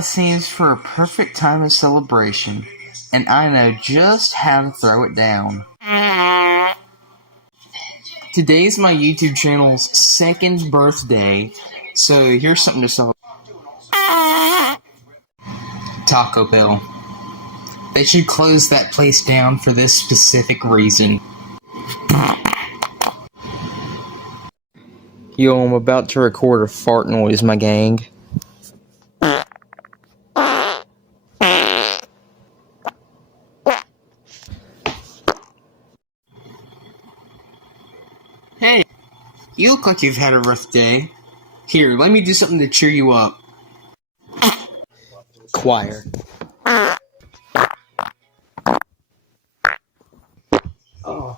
Now seems for a perfect time of celebration, and I know just how to throw it down. Today's my YouTube channel's second birthday, so here's something to celebrate. Taco Bell. They should close that place down for this specific reason. Yo, I'm about to record a fart noise, my gang. Hey, you look like you've had a rough day. Here, let me do something to cheer you up. Choir. Oh.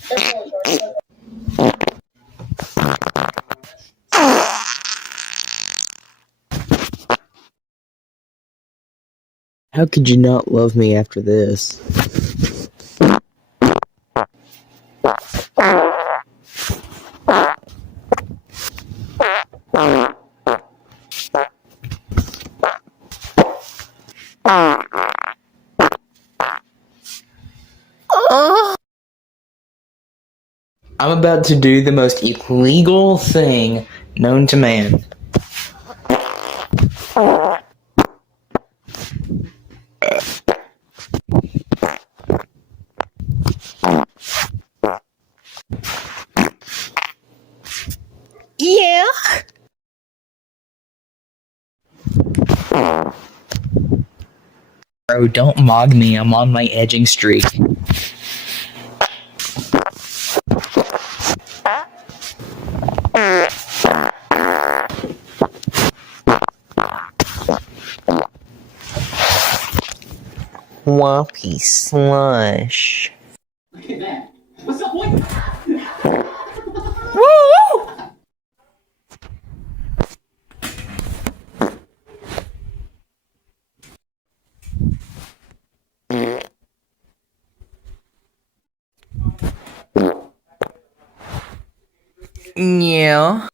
How could you not love me after this? I'm about to do the most illegal thing known to man. Yeah. Bro, don't mog me. I'm on my edging streak. Whoppy slush. Look at that. What's up, boy? Woo! Yeah.